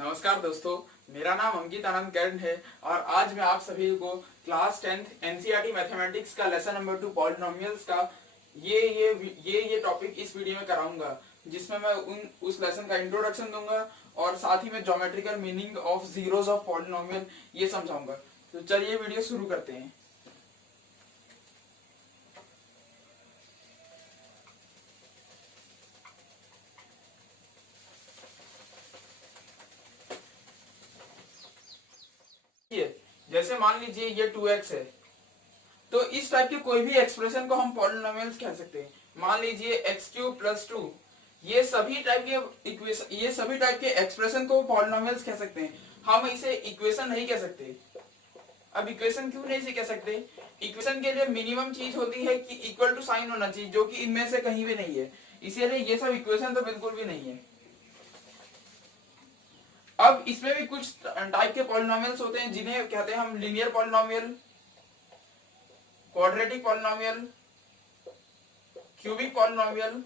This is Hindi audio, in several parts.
नमस्कार दोस्तों, मेरा नाम अंकित आनंद कर्ण है और आज मैं आप सभी को क्लास 10th एनसीईआरटी मैथमेटिक्स का लेसन नंबर 2 पॉलिनोमियल्स का ये टॉपिक इस वीडियो में कराऊंगा, जिसमें मैं उस लेसन का इंट्रोडक्शन दूंगा और साथ ही में geometrical meaning of zeros of polynomial ये समझाऊंगा। तो चलिए वीडियो शुरू करते हैं। जैसे मान लीजिए ये 2x है, तो इस टाइप के कोई भी एक्सप्रेशन को हम पॉलिनोमियल्स कह सकते हैं। मान लीजिए x³ + 2, ये सभी टाइप के एक्सप्रेशन को पॉलिनोमियल्स कह सकते हैं। हम इसे इक्वेशन नहीं कह सकते। अब इक्वेशन क्यों नहीं से कह सकते? इक्वेशन के लिए मिनिमम चीज होती है कि इक्वल टू साइन होना चाहिए, जो कि इनमें से कहीं भी नहीं है, इसीलिए ये सब इक्वेशन तो बिल्कुल भी नहीं है। अब इसमें भी कुछ टाइप के पॉलिनोमियल्स होते हैं जिन्हें कहते हैं हम linear polynomial, quadratic polynomial, cubic polynomial,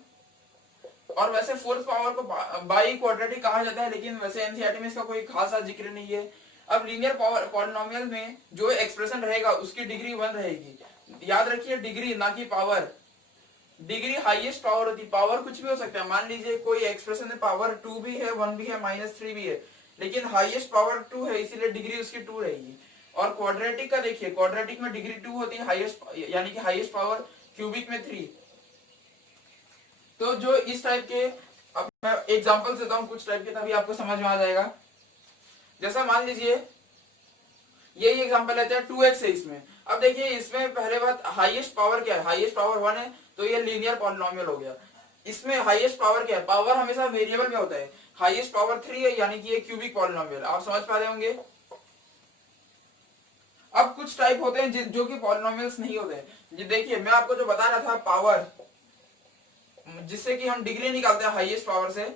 और वैसे फोर्थ पावर को बाई क्वाड्रेटिक कहा जाता है, लेकिन वैसे एनसीईआरटी में इसका कोई खासा जिक्र नहीं है। अब लीनियर पॉलिनोमियल में जो एक्सप्रेशन रहेगा उसकी डिग्री 1 रहेगी। याद रखिए, डिग्री ना कि पावर। डिग्री हाईएस्ट पावर होती है, पावर कुछ भी हो सकता है। मान लीजिए कोई एक्सप्रेशन है, पावर 2 भी है, 1 भी है, -3 भी है, लेकिन हाईएस्ट पावर 2 है, इसीलिए डिग्री उसकी 2 रहेगी। और क्वाड्रेटिक का देखिए, क्वाड्रेटिक में डिग्री 2 होती है, हाईएस्ट यानी कि हाईएस्ट पावर, क्यूबिक में 3। तो जो इस टाइप के, अब मैं एग्जांपल देता हूं कुछ टाइप के, तभी आपको समझ में आ जाएगा। जैसा मान लीजिए ये एग्जांपल लेते हैं, 2x है इसमें। अब देखिए इसमें पहले बात, हाईएस्ट पावर क्या है? हाईएस्ट पावर 1 है, तो ये लीनियर पॉलिनोमियल हो गया। इसमें हाईएस्ट पावर क्या है? पावर हमेशा वेरिएबल में होता है। हाईएस्ट पावर 3 है, यानी कि ये क्यूबिक पॉलिनोमियल। आप समझ पा रहे होंगे। अब कुछ टाइप होते हैं जो कि पॉलिनोमियल्स नहीं होते हैं। देखिए मैं आपको जो बता रहा था, पावर, जिससे कि हम डिग्री निकालते हैं हाईएस्ट पावर से,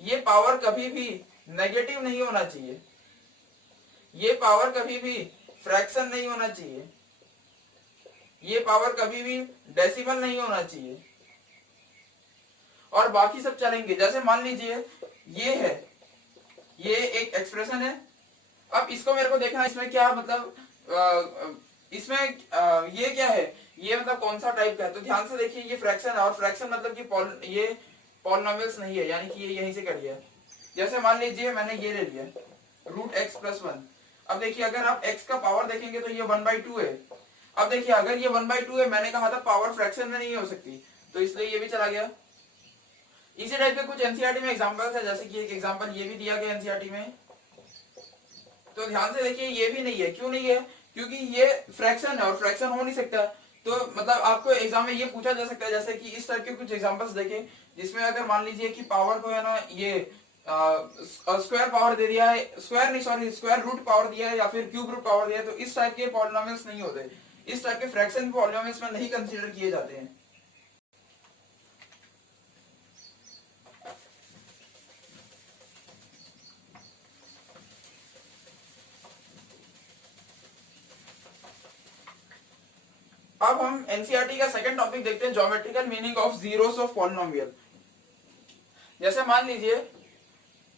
ये पावर कभी भी नेगेटिव नहीं होना चाहिए। ये पावर कभी भी फ्रैक्शन नहीं होना चाहिए। ये पावर कभी भी डेसिमल नहीं होना चाहिए, और बाकी सब चलेंगे। जैसे मान लीजिए ये है, ये एक एक्सप्रेशन है। अब इसको मेरे को देखना है, इसमें क्या मतलब इसमें ये क्या है, ये मतलब कौन सा टाइप का है। तो ध्यान से देखिए, ये फ्रैक्शन है, और फ्रैक्शन मतलब कि ये पॉलिनोमियल्स नहीं है, यानी कि ये यहीं से कर लिया। जैसे मान लीजिए मैंने ये ले लिया √x + 1। अब देखिए अगर आप x का पावर देखेंगे तो ये 1/2 है। अब देखिए अगर ये 1/2 है, मैंने कहा था पावर फ्रैक्शन में नहीं हो सकती, तो इसलिए ये भी चला गया। इसी टाइप के कुछ एनसीईआरटी में एग्जांपल्स है, जैसे कि एक एग्जांपल ये भी दिया गया एनसीईआरटी में। तो ध्यान से देखिए, ये भी नहीं है। क्यों नहीं है? क्योंकि ये फ्रैक्शन है और फ्रैक्शन हो नहीं सकता। तो मतलब आपको एग्जाम में ये पूछा जा सकता है, जैसे कि इस टाइप के कुछ एग्जांपल्स देखें, जिसमें अगर मान लीजिए कि पावर को है ना, ये स्क्वायर पावर दे दिया है, स्क्वायर रूट पावर दिया है, या फिर क्यूब रूट पावर दिया है, तो इस टाइप के पॉलिनोमियल्स नहीं होते। इस टाइप के फ्रैक्शन पॉलिनोमियल्स में नहीं कंसीडर किए जाते हैं। अब हम एनसीईआरटी का सेकंड टॉपिक देखते हैं, geometrical meaning of zeros of polynomial. जैसे मान लीजिए,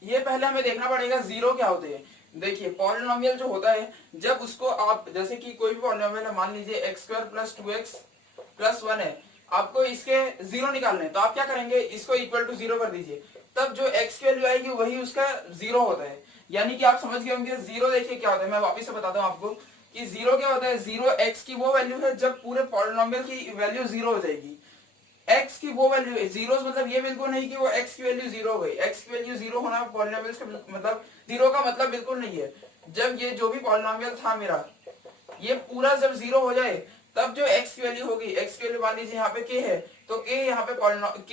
ये पहले हमें देखना पड़ेगा जीरो क्या होते हैं। देखिए पॉलिनोमियल जो होता है, जब उसको आप, जैसे कि कोई भी पॉलिनोमियल है, मान लीजिए x² + 2x + 1 है, आपको इसके जीरो निकालने हैं, तो आप क्या करेंगे, इसको इक्वल टू 0 कर दीजिए। तब जो x की वैल्यू आएगी वही उसका जीरो होता है। यानी कि आप समझ गए होंगे जीरो। देखिए क्या होता है, मैं वापिस से बताता हूँ आपको कि जीरो क्या होता है। जीरो x की वो वैल्यू है जब पूरे पॉलिनोमियल की वैल्यू जीरो हो जाएगी। x की वो वैल्यू है, जीरो मतलब ये बिल्कुल नहीं कि वो x की वैल्यू जीरो हो गई। x की वैल्यू जीरो होना पॉलिनोमियल्स का मतलब, जीरो का मतलब बिल्कुल नहीं है। जब ये जो भी पॉलिनोमियल था मेरा, ये पूरा जब जीरो हो जाए, तब जो x की वैल्यू होगी, x की वैल्यू मान लीजिए यहाँ पे k है, तो k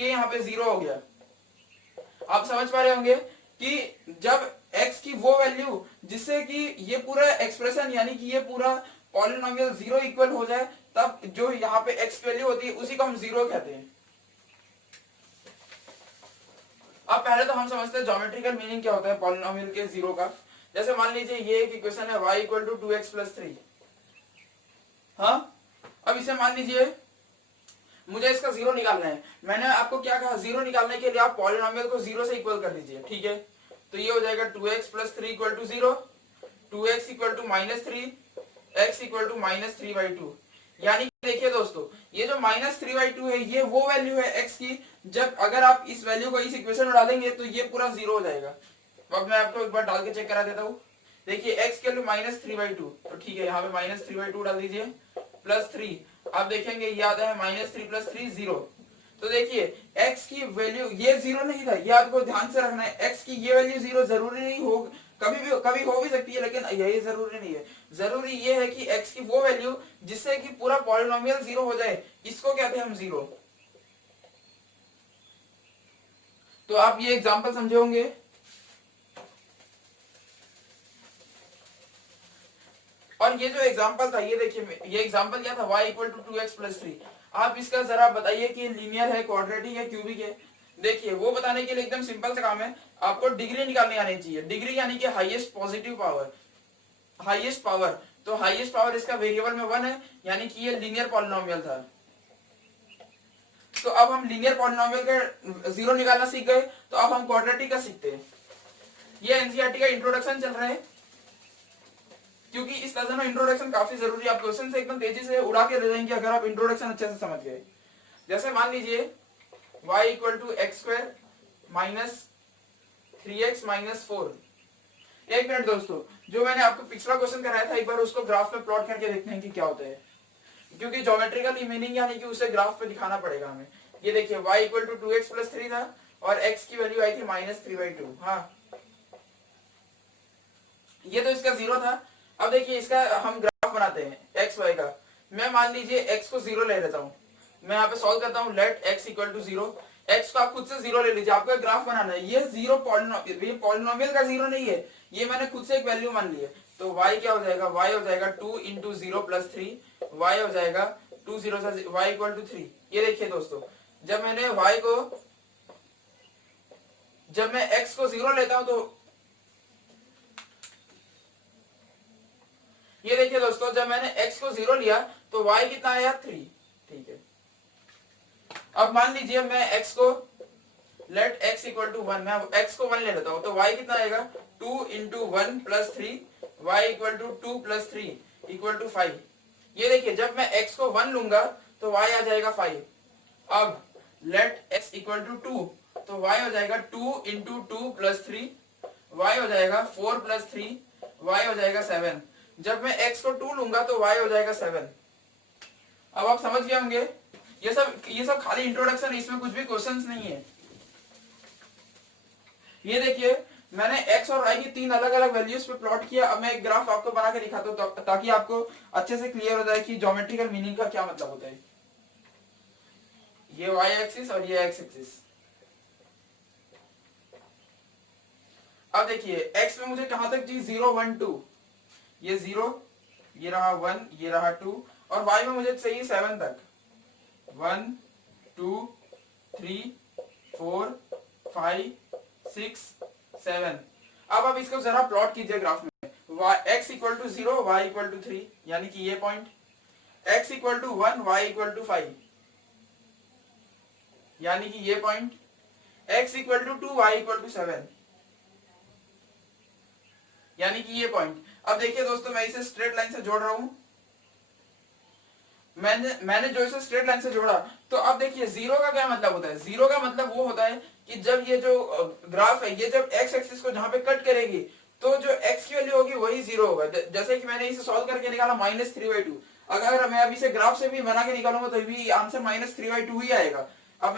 यहाँ पे जीरो हो गया। आप समझ पा रहे होंगे कि जब x की वो वैल्यू जिससे कि ये पूरा एक्सप्रेशन, यानी कि ये पूरा पॉलिनोमियल जीरो इक्वल हो जाए, तब जो यहाँ पे x की वैल्यू होती है उसी को हम जीरो कहते हैं। अब पहले तो हम समझते हैं ज्योमेट्रिकल मीनिंग क्या होता है पॉलिनोमियल के जीरो का। जैसे मान लीजिए ये एक इक्वेशन है, y = 2x + 3। हाँ, अब इसे मान लीजिए मुझे इसका जीरो निकालना है। मैंने आपको क्या कहा, जीरो निकालने के लिए आप पॉलिनोमियल को जीरो से इक्वल कर दीजिए, ठीक है। तो ये हो जाएगा 2x plus 3 equal to 0, 2x equal to -3, x equal to -3/2। यानी कि देखिए दोस्तों, ये जो -3/2 है ये वो वैल्यू है x की, जब अगर आप इस वैल्यू को इस इक्वेशन में डालेंगे तो ये पूरा 0 हो जाएगा। तो अब मैं आपको एक बार डाल के चेक करा देता हूँ। देखिए x के लिए -3/2, तो ठीक है यहाँ पे -3/2 डाल दीजिए, प्लस 3, आप देखेंगे ये आता है -3 प्लस 3 0। तो देखिए x की वैल्यू ये 0 नहीं था, ये आपको ध्यान से रखना है। x की ये वैल्यू 0 जरूरी नहीं हो, कभी हो भी सकती है, लेकिन यही जरूरी नहीं है। जरूरी ये है कि x की वो वैल्यू जिससे कि पूरा पॉलिनोमियल 0 हो जाए, इसको कहते हैं हम 0। तो आप ये एग्जांपल समझे होंगे। और ये जो एग्जांपल था, ये देखिए ये एग्जांपल क्या था, y equal to 2x plus 3। आप इसका जरा बताइए कि लीनियर है, क्वाड्रेटिक है, क्यूबिक है। देखिए वो बताने के लिए एकदम सिंपल सा काम है, आपको डिग्री निकालने आनी चाहिए। डिग्री यानी कि highest positive power, highest power. तो हाईएस्ट पावर इसका वेरिएबल में 1 है, यानी कि ये लीनियर पॉलिनोमियल था। तो अब हम लीनियर पॉलिनोमियल का 0 निकालना सीख गए, तो अब हम क्वाड्रेटिक का सीखते हैं। ये एनसीईआरटी का इंट्रोडक्शन चल रहा है, क्योंकि इस लेसन में इंट्रोडक्शन काफी जरूरी है। आप क्वेश्चन से एकदम तेजी से उड़ा के ले जाएंगे अगर आप इंट्रोडक्शन अच्छे से समझ गए। जैसे मान लीजिए y equal to X square minus 3x minus 4। एक मिनट दोस्तों, जो मैंने आपको पिछला क्वेश्चन कराया था, एक बार उसको ग्राफ में प्लॉट करके देखते हैं कि क्या होता है, क्योंकि ज्योमेट्रिकल मीनिंग यानी कि उसे ग्राफ पे दिखाना पड़ेगा हमें। ये देखिए y equal to 2x plus 3 था और x की वैल्यू आई थी -3/2। हाँ, ये तो इसका 0 था। अब देखिए इसका हम ग्राफ बनाते हैं x y का। मैं मान लीजिए x को 0 ले लेता हूँ, मैं यहाँ पे सॉल्व करता हूँ। Let x equal to 0, x को आप खुद से 0 ले लीजिए, आपको ग्राफ बनाना है। ये 0 पॉलिनोमियल का 0 नहीं है, ये मैंने खुद से एक वैल्यू मान ली है। तो y क्या हो जाएगा, y हो जाएगा 2 इंटू 0 प्लस 3, y हो जाएगा 2 0 से y इक्वल टू 3। ये देखिए दोस्तों, जब मैं x को 0 लेता हूं, तो ये देखिए दोस्तों, जब मैंने x को 0 लिया तो y कितना आया 3। ठीक है, अब मान लीजिए मैं x को लेट x इक्वल टू 1, मैं x को 1 ले लेता हूं, तो y कितना आएगा 2 into 1 plus 3, y equal to 2 plus 3 equal to 5। ये देखिए जब मैं x को 1 लूंगा तो y आ जाएगा 5। अब लेट x इक्वल टू 2, तो y हो जाएगा 2 इंटू 2 प्लस 3, y हो जाएगा 4 प्लस 3, y हो जाएगा 7। जब मैं x को 2 लूंगा तो y हो जाएगा 7। अब आप समझ गए होंगे, ये सब खाली इंट्रोडक्शन, इसमें कुछ भी क्वेश्चंस नहीं है। ये देखिए मैंने x और y की 3 अलग अलग वैल्यूज पे प्लॉट किया। अब मैं एक ग्राफ आपको बना के दिखाता हूँ, ताकि आपको अच्छे से क्लियर हो जाए कि ज्योमेट्रिकल मीनिंग का क्या मतलब होता है। ये y एक्सिस और ये x एक्सिस। अब देखिए x में मुझे कहां तक चाहिए, 0 1 2, ये 0, ये रहा 1, ये रहा 2, और y में मुझे चाहिए 7 तक, 1 2 3 4 5 6 7। अब आप इसको जरा प्लॉट कीजिए ग्राफ में। x equal to 0, y equal to 3, यानी कि ये point, x equal to 1, y equal to 5, यानी कि ये point, x equal to 2, y equal to 7, यानी कि ये पॉइंट। अब देखिए दोस्तों, मैं इसे स्ट्रेट लाइन से जोड़ रहा हूं। मैंने जो इसे स्ट्रेट लाइन से जोड़ा, तो अब देखिए 0 का क्या मतलब होता है। 0 का मतलब वो होता है कि जब ये जो ग्राफ है, ये जब x एक्सिस को जहां पे कट करेगी, तो जो x की वैल्यू होगी वही 0 होगा। जैसे कि मैंने इसे सॉल्व करके निकाला -3/2। अगर मैं अब इसे ग्राफ से भी बना के निकालूंगा तो भी आंसर -3/2 ही आएगा। अब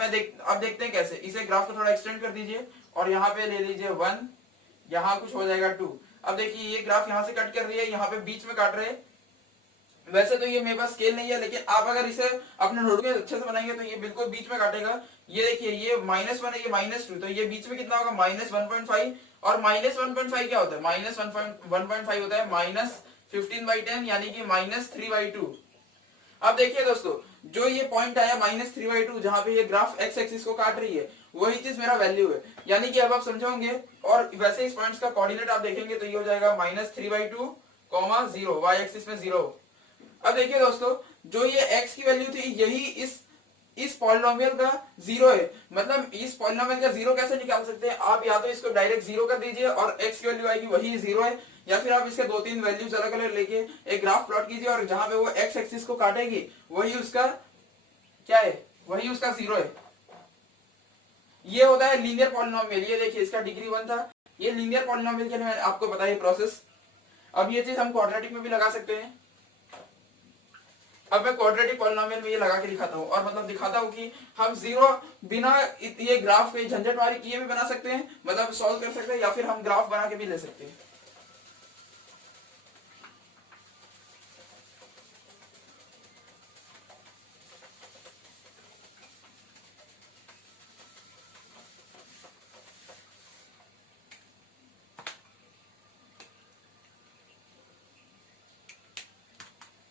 देखते हैं कैसे। इसे ग्राफ को थोड़ा एक्सटेंड कर दीजिए और यहाँ पे ले लीजिए 1, यहाँ कुछ हो जाएगा 2। अब देखिए ये ग्राफ यहाँ से कट कर रही है, यहाँ पे बीच में काट रहे हैं। वैसे तो ये मेरे पास स्केल नहीं है, लेकिन आप अगर इसे अपने नोट में अच्छे से बनाएंगे तो ये बिल्कुल बीच में काटेगा। ये देखिए ये -1 है, ये -2, तो ये बीच में कितना होगा -1.5। और -1.5 क्या होता है, -1.5 होता है -15/10, यानी कि -3/2। अब देखिए दोस्तों, जो ये पॉइंट आया -3/2, जहां पे ये ग्राफ x एक्सिस को काट रही है, वही चीज मेरा वैल्यू है। यानी कि अब आप समझोगे, और वैसे इस पॉइंट्स का कोऑर्डिनेट आप देखेंगे तो ये हो जाएगा -3/2, 0, y एक्सिस में 0। अब देखिए दोस्तों, जो ये x की वैल्यू थी, यही इस इस पॉलिनोमियल का जीरो है, मतलब इस पॉलिनोमियल का जीरो कैसे निकाल सकते हैं आप, या तो इसको डायरेक्ट जीरो कर दीजिए और x की वैल्यू आएगी वही जीरो है, या फिर आप इसके दो तीन वैल्यूज अलग अलग लेके एक ग्राफ प्लॉट कीजिए और जहां पे वो x एक्सिस को काटेगी वही उसका क्या है, वही उसका जीरो है। ये होता है लीनियर पॉलिनोमियल। ये देखिए इसका डिग्री 1 था, ये लीनियर पॉलिनोमियल के लिए मैंने आपको बताया प्रोसेस। अब ये चीज हम क्वाड्रेटिक में भी लगा सकते हैं। अब मैं क्वाड्रेटिक पॉलिनोमियल में ये लगा के दिखाता हूँ और मतलब दिखाता हूँ कि हम जीरो बिना ये ग्राफ के झंझट वाली किए भी बना सकते हैं, मतलब सॉल्व कर सकते हैं, या फिर हम ग्राफ बना के भी ले सकते हैं।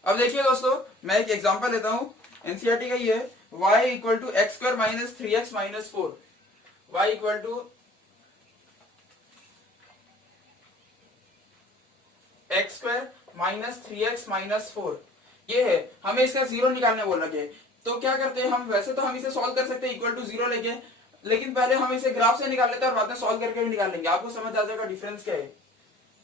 अब देखिए दोस्तों, मैं एक एग्जांपल लेता हूं, एनसीईआरटी का ही है। y equal to X square minus 3x minus 4, y equal to X square minus 3x minus 4, ये है। हमें इसका जीरो निकालने बोल रखे हैं, तो क्या करते हैं हम, वैसे तो हम इसे सॉल्व कर सकते हैं इक्वल टू जीरो लेके, लेकिन पहले हम इसे ग्राफ से निकाल लेते हैं और बाद में सॉल्व करके भी निकाल लेंगे, आपको समझ आ जाएगा डिफरेंस क्या है।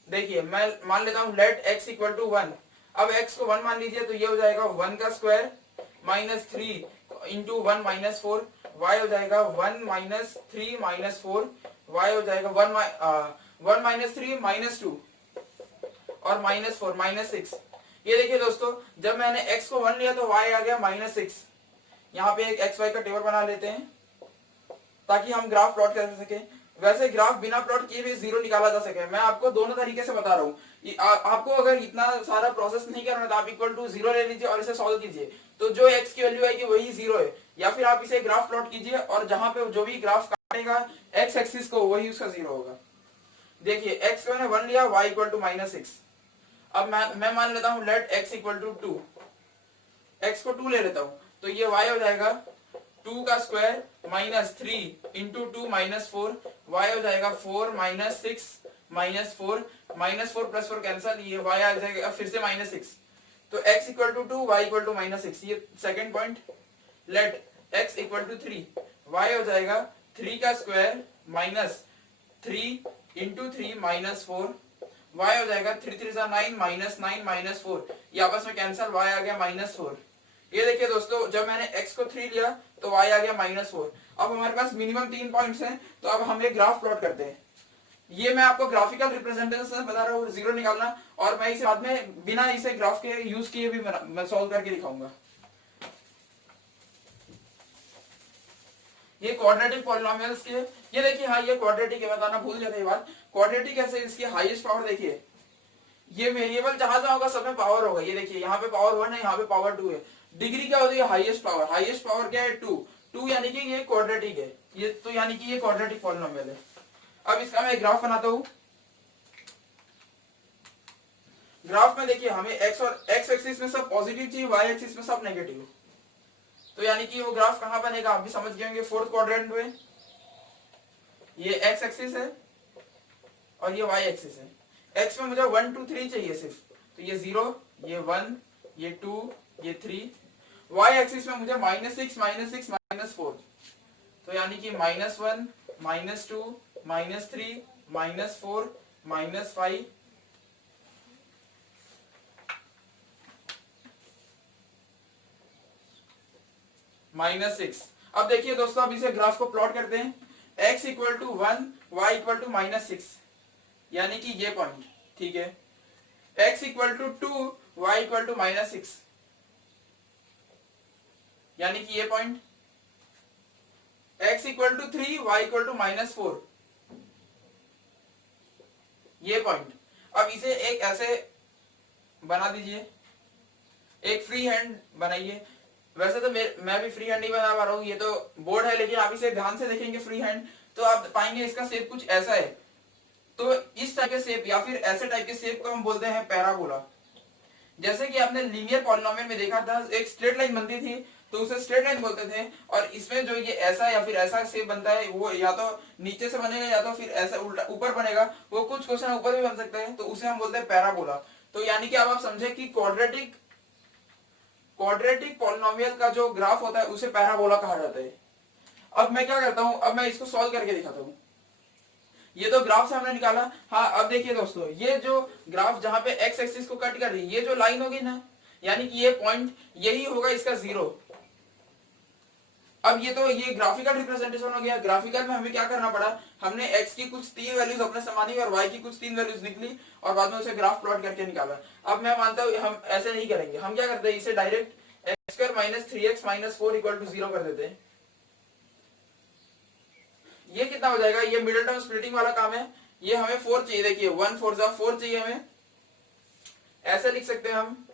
देखिए मैं मान लेता हूं लेट x इक्वल टू 1। अब x को 1 मान लीजिए, तो ये हो जाएगा 1 का square minus 3 into 1 minus 4, y हो जाएगा 1 माइनस 3 माइनस 4, y हो जाएगा 1 माइनस 3 माइनस 2 और माइनस 4 माइनस 6। ये देखिए दोस्तों, जब मैंने x को 1 लिया तो y आ गया माइनस 6। यहाँ पे एक एक्स वाई का टेबल बना लेते हैं ताकि हम ग्राफ प्लॉट कर सके। वैसे ग्राफ बिना प्लॉट किए भी जीरो निकाला जा सके। मैं आपको दोनों तरीके से बता रहा हूँ। आपको अगर इतना सारा प्रोसेस नहीं करना तो आप इक्वल टू जीरो ले लीजिए और इसे सॉल्व कीजिए, तो जो x की वैल्यू आएगी वही जीरो है। या फिर आप इसे ग्राफ प्लॉट कीजिए और जहां पे जो भी ग्राफ काटेगा x एक्सिस को वही उसका जीरो होगा। देखिए x को मैंने 1 लिया, y इक्वल टू माइनस 6। अब मैं मान लेता हूँ let x equal to 2, x को 2 ले लेता हूँ, तो ये y हो जाएगा 2 का square minus 3 into 2 minus 4, y हो जाएगा 4 minus 6 minus 4, minus 4 plus 4 cancel, ये y आ जाएगा फिर से माइनस 6। तो x equal to 2, y equal to minus 6। ये second point, let x equal to 3, y हो जाएगा 3 का square minus 3 into 3 minus 4, y हो जाएगा 3 3 9 माइनस 9 माइनस 4, ये आपस में कैंसल, y आ गया माइनस 4। ये देखिए दोस्तों, जब मैंने x को 3 लिया तो y आ गया माइनस 4। अब हमारे पास मिनिमम 3 पॉइंट्स हैं, तो अब हम एक ग्राफ प्लॉट करते हैं। ये मैं आपको ग्राफिकल रिप्रेजेंटेशन से बता रहा हूँ जीरो निकालना, और मैं इसे बाद में बिना इसे ग्राफ के यूज किए भी मैं सॉल्व करके दिखाऊंगा। ये क्वाड्रेटिक पॉलिनोमियल्स के, ये देखिए हाँ ये क्वाड्रेटिक है, बताना भूल जाते ये बात। क्वाड्रेटिक कैसे, इसकी हाईएस्ट पावर देखिए, ये वेरिएबल जहां जहां होगा सब में पावर होगा। ये देखिए यहाँ पे पावर 1 है, यहाँ पे पावर 2 है। डिग्री क्या होती है, हाईएस्ट पावर। हाईएस्ट पावर क्या है, 2 यानी कि ये क्वाड्रेटिक है, ये तो यानी कि ये क्वाड्रेटिक पॉलिनोमियल है। अब इसका मैं ग्राफ बनाता हूं। ग्राफ में देखिए हमें x और x एक्सिस में सब पॉजिटिव चाहिए, y एक्सिस में सब नेगेटिव, तो यानी कि वो ग्राफ कहां बनेगा आप भी समझ गए होंगे, फोर्थ क्वाड्रेंट में। ये x एक्सिस है और ये y एक्सिस है। x में मुझे 1 2 3 चाहिए सिर्फ, तो ये 0, ये 1, ये 2, ये 3। y एक्सिस में मुझे माइनस 6 माइनस 4, तो यानी कि -1 -2 -3 -4 -5 -6। अब देखिए दोस्तों, अब इसे ग्राफ को प्लॉट करते हैं। x equal to 1, y equal to -6, यानी कि ये पॉइंट, ठीक है। x equal to 2, y equal to -6, यानी कि ये point. x equal to 3, y equal to -4, ये पॉइंट। अब इसे एक ऐसे बना दीजिए, एक फ्री हैंड बनाइए। वैसे तो मैं भी फ्री हैंड ही बना पा रहा हूँ, ये तो बोर्ड है, लेकिन आप इसे ध्यान से देखेंगे फ्री हैंड तो आप पाएंगे इसका शेप कुछ ऐसा है। तो इस टाइप के शेप या फिर ऐसे टाइप के शेप को हम बोलते हैं पैराबोला। जैसे कि आपने लीनियर पॉलिनोमियल में देखा था, एक स्ट्रेट लाइन बनती थी तो उसे स्ट्रेट लाइन बोलते थे, और इसमें जो ये ऐसा या फिर ऐसा शेप बनता है वो या तो नीचे से बनेगा या तो फिर ऐसा उल्टा ऊपर बनेगा, वो कुछ क्वेश्चन ऊपर भी बन सकते हैं, तो उसे हम बोलते हैं पैराबोला। तो यानी कि अब आप समझे कि क्वाड्रेटिक क्वाड्रेटिक पॉलिनोमियल का जो ग्राफ होता है उसे पैराबोला कहा जाता है। अब मैं क्या करता हूं, अब मैं इसको सॉल्व करके दिखाता हूं। ये तो ग्राफ से हमने निकाला। हाँ अब देखिए दोस्तों, ये जो ग्राफ जहां पे एक्स एक्सिस को कट कर रही है, ये जो लाइन होगी ना, यानी कि ये पॉइंट यही होगा इसका जीरो। अब ये ग्राफिकल रिप्रेजेंटेशन हो गया। ग्राफिकल में हमें क्या करना पड़ा, हमने x की कुछ 3 वैल्यूज अपने से मानी और y की कुछ 3 वैल्यूज निकली और बाद में उसे ग्राफ प्लॉट करके निकाला। अब मैं मानता हूं हम ऐसे नहीं करेंगे, हम क्या करते हैं, इसे direct X square minus 3x minus 4 equal to 0 कर देते हैं। ये कितना हो जाएगा, ये मिडिल टर्म स्प्लिटिंग वाला काम है। ये हमें 4 चाहिए, देखिए 1 4 जा 4 चाहिए हमें। ऐसे लिख सकते हैं हम।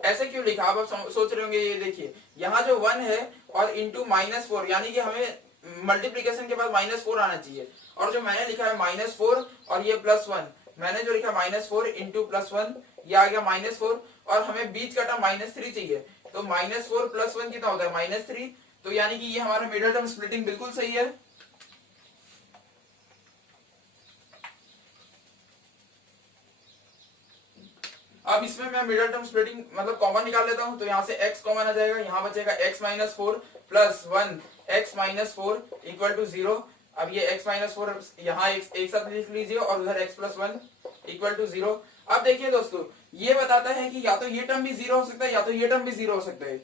ऐसे क्यों लिखा, आप सोच रहे होंगे, ये देखिए यहाँ जो 1 है और इंटू -4, यानी कि हमें मल्टीप्लीकेशन के बाद -4 आना चाहिए। और जो मैंने लिखा है -4 और ये +1, मैंने जो लिखा -4 इंटू +1, ये आ गया -4 और हमें बीच का टर्म -3 चाहिए। तो -4 + 1 कितना होता है -3। तो यानी कि ये हमारा मिडिल टर्म स्प्लिटिंग बिल्कुल सही है। अब इसमें मैं मिडिल टर्म स्प्लिटिंग मतलब कॉमन निकाल लेता हूं, तो यहां से x कॉमन आ जाएगा, यहां बचेगा x - 4 + 1 x - 4 इक्वल टू 0। अब ये x - 4 यहाँ एक साथ लिख लीजिए और उधर x + 1 इक्वल टू 0। अब देखिए दोस्तों, ये बताता है कि या तो ये टर्म भी 0 हो सकता है या तो ये टर्म भी 0 हो सकता है।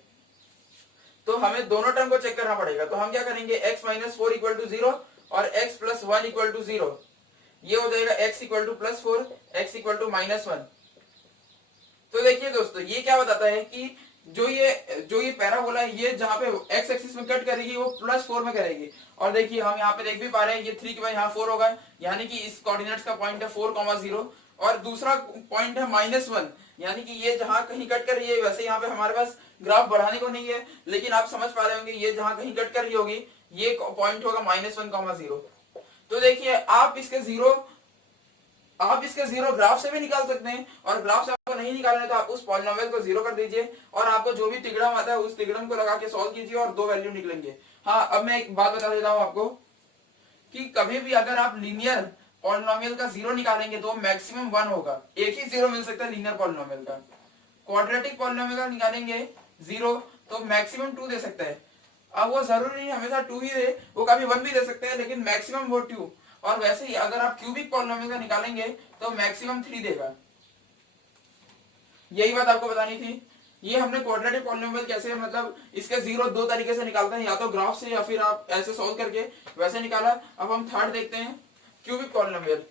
तो हमें दोनों टर्म को चेक करना पड़ेगा। तो हम क्या करेंगे, x - 4 इक्वल टू 0 और x + 1 इक्वल टू 0। ये हो जाएगा x equal to +4 x equal to -1। तो देखिए दोस्तों, ये क्या बताता है कि जो ये पैराबोला है, ये जहां पे x एक्सिस में कट करेगी वो +4 में करेगी। और देखिए हम यहाँ पे देख भी पा रहे हैं, ये 3 के बाद यहाँ 4 होगा, यानी कि इस कोऑर्डिनेट्स का पॉइंट है 4,0 और दूसरा पॉइंट है -1, यानी कि ये जहां कहीं कट कर रही है। वैसे यहाँ पे हमारे पास ग्राफ बढ़ाने को नहीं है, लेकिन आप समझ पा रहे होंगे, ये जहां कहीं कट कर रही होगी ये पॉइंट होगा -1,0। तो देखिए आप इसके 0 ग्राफ से भी निकाल सकते हैं, और ग्राफ से आपको नहीं निकालना है तो आप उस पॉलिनोमियल को 0 कर दीजिए और आपको जो भी तिगड़म आता है उस तिगड़म को लगा के सॉल्व कीजिए और 2 वैल्यू निकलेंगे। हाँ अब मैं एक बात बता देता हूं आपको कि कभी भी अगर आप लीनियर पॉलिनोमियल का 0 निकालेंगे तो मैक्सिमम 1 होगा। एक ही 0 मिल सकता है लीनियर पॉलिनोमियल का। क्वाड्रेटिक पॉलिनोमियल का निकालेंगे 0 तो मैक्सिमम 2 दे सकता है। अब वो जरूरी नहीं हमेशा 2 ही दे, वो कभी 1 भी दे सकते हैं, लेकिन मैक्सिमम वो 2। और वैसे ही अगर आप क्यूबिक पॉलिनोमियल का निकालेंगे तो मैक्सिमम 3 देगा। यही बात आपको बतानी थी। ये हमने क्वाड्रेटिक पॉलिनोमियल कैसे मतलब इसके 0 दो तरीके से निकालते हैं, या तो ग्राफ से या फिर आप ऐसे सॉल्व करके वैसे निकाला। अब हम थर्ड देखते हैं, क्यूबिक पॉलिनोमियल।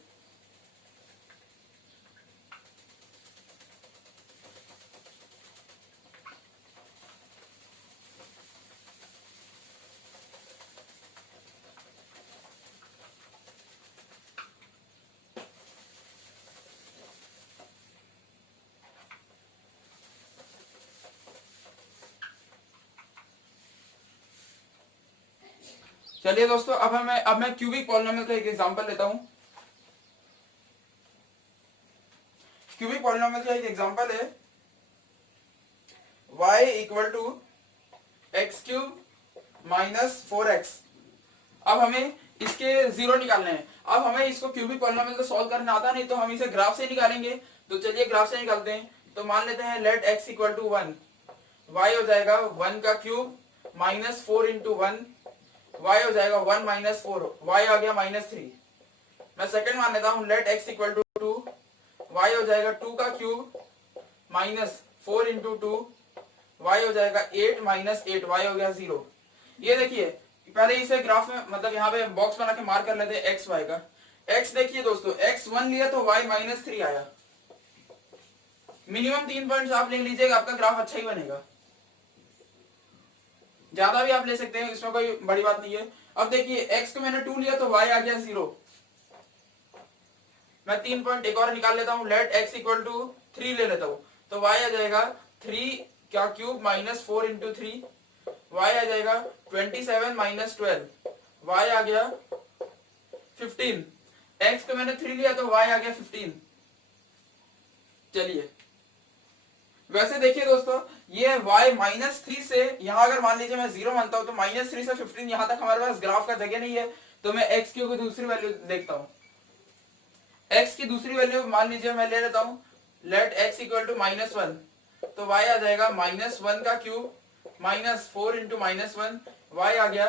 चलिए दोस्तों, अब मैं क्यूबिक पॉलिनोमियल का एक एग्जांपल लेता हूं। क्यूबिक पॉलिनोमियल का एक एग्जांपल है y equal to x³ - 4x। अब हमें इसके 0 निकालने हैं। अब हमें इसको क्यूबिक पॉलिनोमियल को सॉल्व करना आता नहीं, तो हम इसे ग्राफ से निकालेंगे। तो चलिए ग्राफ से निकालते हैं। तो मान लेते हैं let x equal to 1, y हो जाएगा 1 का क्यूब -4 इंटू 1, y हो जाएगा 1 - 4, y आ गया -3। मैं सेकंड मान लेता हूं, let x equal to 2, y हो जाएगा 2 का क्यूब -4 इंटू 2, y हो जाएगा 8 - 8, y हो गया 0। ये देखिए, पहले इसे ग्राफ में मतलब यहाँ पे बॉक्स बना के मार्क कर लेते हैं x y का। x देखिए दोस्तों, x 1 लिया तो y -3 आया। मिनिमम 3 पॉइंट्स आप ले लीजिएगा, आपका ग्राफ अच्छा ही बनेगा। ज्यादा भी आप ले सकते हैं, इसमें कोई बड़ी बात नहीं है। अब देखिए x को मैंने 2 लिया तो y आ गया 0। मैं 3 पॉइंट एक और निकाल लेता हूं, लेट x इक्वल टू 3 ले लेता हूं। तो y आ जाएगा 3 क्या क्यूब -4 इंटू 3, y आ जाएगा 27 - 12, y आ गया 15। x को मैंने 3 लिया तो y आ गया 15। चलिए वैसे देखिए दोस्तों, ये y -3 से यहाँ अगर मान लीजिए मैं 0 मानता हूं तो -3 से 15 यहां तक हमारे पास ग्राफ का जगह नहीं है। तो मैं x की दूसरी वैल्यू देखता हूं। x की दूसरी वैल्यू मान लीजिए मैं ले लेता हूं, लेट x इक्वल टू -1। तो y आ जाएगा -1 का क्यूब -4 इंटू -1, y आ गया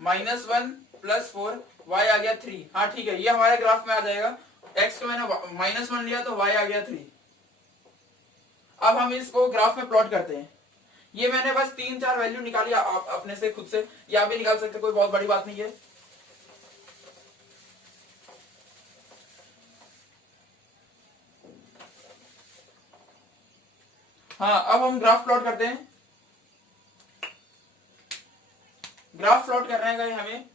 -1 + 4, y आ गया 3। हाँ ठीक है, ये हमारे ग्राफ में आ जाएगा। x को मैंने -1 लिया तो y आ गया 3। अब हम इसको ग्राफ में प्लॉट करते हैं। ये मैंने बस 3-4 वैल्यू निकाली, आप अपने से खुद से या भी निकाल सकते, कोई बहुत बड़ी बात नहीं है। हाँ, अब हम ग्राफ प्लॉट करते हैं। ग्राफ प्लॉट करने का हमें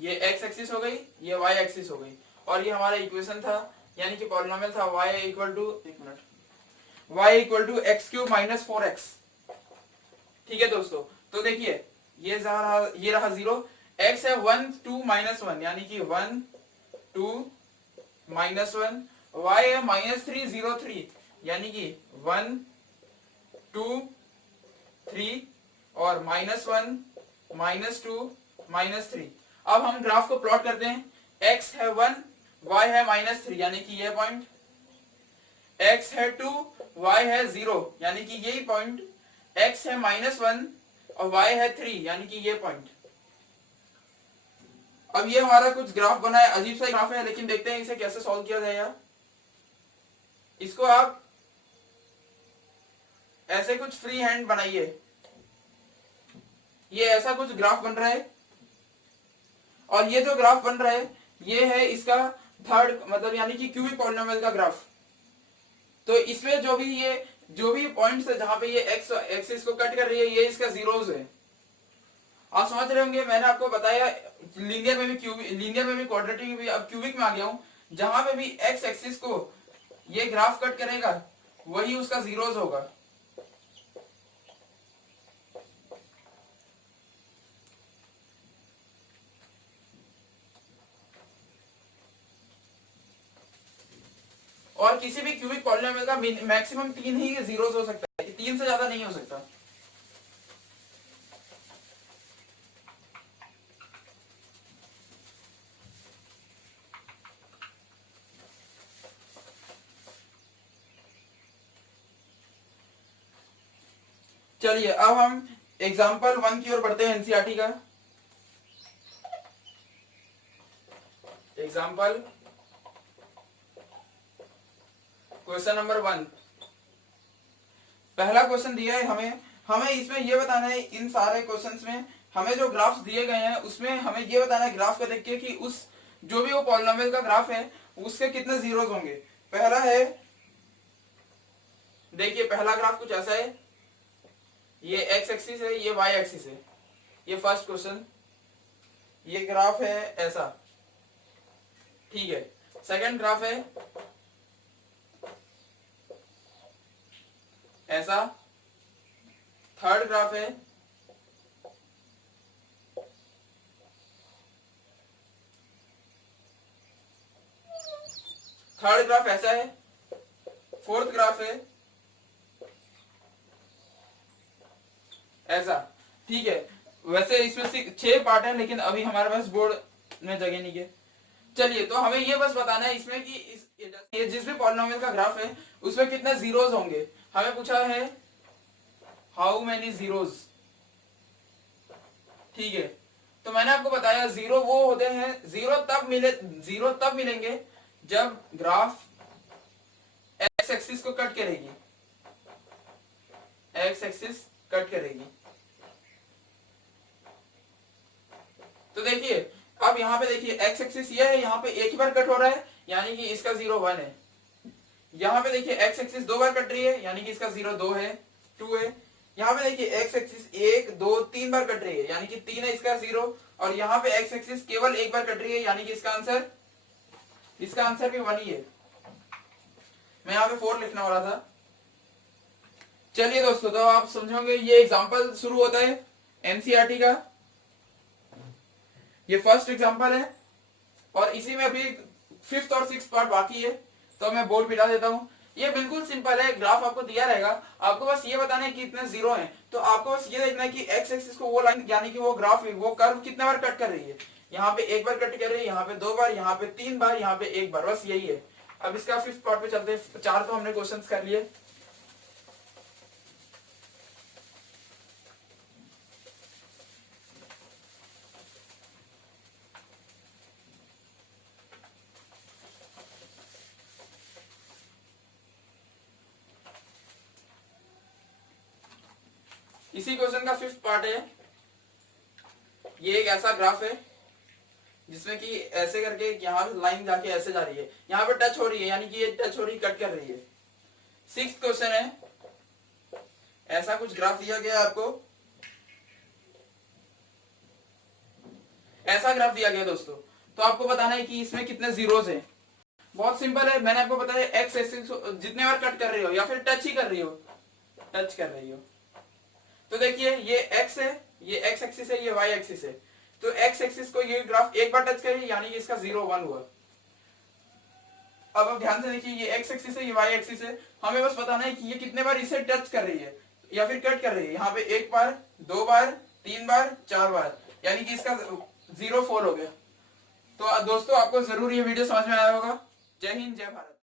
ये x एक्सिस हो गई, ये y एक्सिस हो गई, और ये हमारा इक्वेशन था, यानी कि पॉलिनोमियल था y इक्वल टू, एक मिनट, y equal to x³ - 4x। ठीक है दोस्तों, तो देखिए ये रहा 0, x है 1 2 -1 यानी कि 1 2 -1, y है -3 0 3 यानी कि 1 2 3 और -1 -2 -3। अब हम ग्राफ को प्लॉट करते हैं। x है 1, y है -3 यानी कि ये पॉइंट, x है 2, y है 0 यानी कि यही पॉइंट, x है -1 और y है 3 यानी कि ये पॉइंट। अब ये हमारा कुछ ग्राफ बना है, अजीब सा ग्राफ है, लेकिन देखते हैं इसे कैसे सॉल्व किया जाएगा। इसको आप ऐसे कुछ फ्री हैंड बनाइए। ये ऐसा कुछ ग्राफ बन रहा है, और ये जो ग्राफ बन रहा है ये है इसका थर्ड, मतलब यानी कि क्यूबिक पॉलिनोमियल का ग्राफ। तो इसमें जो भी पॉइंट्स है जहां पे ये एक्स एक्सिस को कट कर रही है, ये इसका जीरोस है। आप समझ रहे होंगे, मैंने आपको बताया लीनियर में भी क्वाड्रेटिक में भी, अब क्यूबिक में आ गया हूं। जहां पे भी एक्स एक्सिस को ये ग्राफ कट करेगा वही उसका जीरोस होगा। और किसी भी क्यूबिक पॉलिनोमियल का मैक्सिमम 3 ही जीरोस हो सकता है, 3 से ज्यादा नहीं हो सकता। चलिए अब हम एग्जाम्पल 1 की ओर बढ़ते हैं, एनसीईआरटी का एग्जाम्पल क्वेश्चन नंबर 1। पहला क्वेश्चन दिया है हमें इसमें यह बताना है, इन सारे क्वेश्चंस में हमें जो ग्राफ्स दिए गए हैं उसमें हमें यह बताना है ग्राफ को देख के कि उस जो भी वो पॉलिनोमियल का ग्राफ है उसके कितने जीरोस होंगे। पहला है, देखिए पहला ग्राफ कुछ ऐसा है, ये x एक्सिस है, ये y एक्सिस है, ये फर्स्ट क्वेश्चन। ये ग्राफ है ऐसा, ठीक है। सेकंड ग्राफ है ऐसा, थर्ड ग्राफ है ऐसा है, फोर्थ ग्राफ है ऐसा, ठीक है। वैसे इसमें 6 पार्ट है, लेकिन अभी हमारे पास बोर्ड में जगह नहीं है। चलिए, तो हमें ये बस बताना है इसमें कि ये जिस भी पॉलिनोमियल का ग्राफ है उसमें कितने जीरोस होंगे। हमें पूछा है हाउ मेनी जीरोस, ठीक है। तो मैंने आपको बताया जीरो वो होते हैं, जीरो तब मिलेंगे जब ग्राफ एक्स एक्सिस को कट करेगी, एक्स एक्सिस कट करेगी। तो देखिए अब यहाँ पे देखिए एक्स एक्सिस ये है, यहाँ पे एक ही बार कट हो रहा है यानी कि इसका 0 1 है। यहाँ पे देखिए एक्स एक्सिस 2 बार कट रही है यानी कि इसका 0 2 है 2 है। यहाँ पे देखिए एक्स एक्सिस 1 2 3 बार कट रही है यानी कि 3 है, इसका 0। और यहाँ पे एक्स एक्सिस केवल एक बार कट रही है यानी कि इसका आंसर भी 1 ही है। मैं यहाँ पे 4 लिखने वाला था। चलिए दोस्तों, तो आप समझोगे ये एग्जाम्पल शुरू होता है एनसीईआरटी का। ये फर्स्ट एग्जाम्पल है और इसी में अभी 5th और 6th पार्ट बाकी है, तो मैं बोर्ड मिटा देता हूँ। ये बिल्कुल सिंपल है, ग्राफ आपको दिया रहेगा, आपको बस ये बताना है कि कितने जीरो हैं। तो आपको बस ये देखना है कि एक्स एक्सिस को वो लाइन यानी कि वो ग्राफ वो कर्व कितने बार कट कर रही है। यहाँ पे एक बार कट कर रही है, यहाँ पे 2 बार, यहाँ पे 3 बार, यहाँ पे 1 बार, बस यही है। अब इसका 5th पार्ट पे चलते हैं। 4 तो हमने क्वेश्चंस कर लिए। इसी क्वेश्चन का 5th पार्ट है। ये एक ऐसा ग्राफ है जिसमें कि ऐसे करके यहाँ लाइन जाके ऐसे जा रही है, यहाँ पे टच हो रही है, यानी कि ये टच हो रही, कट कर रही है। 6th क्वेश्चन है, ऐसा कुछ ग्राफ दिया गया आपको, ऐसा ग्राफ दिया गया दोस्तों। तो आपको बताना है कि इसमें कितने जीरोस हैं। बहुत सिंपल है, मैंने आपको बताया एक्स एक्सिस जितने बार कट कर रही हो या फिर टच ही कर रही हो, टच कर रही हो, तो देखिए ये एक्स है, ये एक्स एक्सिस है, ये वाई एक्सिस है। तो एक्स एक्सिस को ये ग्राफ एक बार टच करिए, यानी कि इसका 0 1 हुआ। अब आप ध्यान से देखिए, ये एक्स एक्सिस है, ये वाई एक्सिस है। हमें बस बताना है कि ये कितने बार इसे टच कर रही है या फिर कट कर रही है। यहाँ पे 1 बार, 2 बार, 3 बार, 4 बार, यानी कि इसका 0 4 हो गया। तो दोस्तों आपको जरूर ये वीडियो समझ में आया होगा। जय हिंद, जय भारत।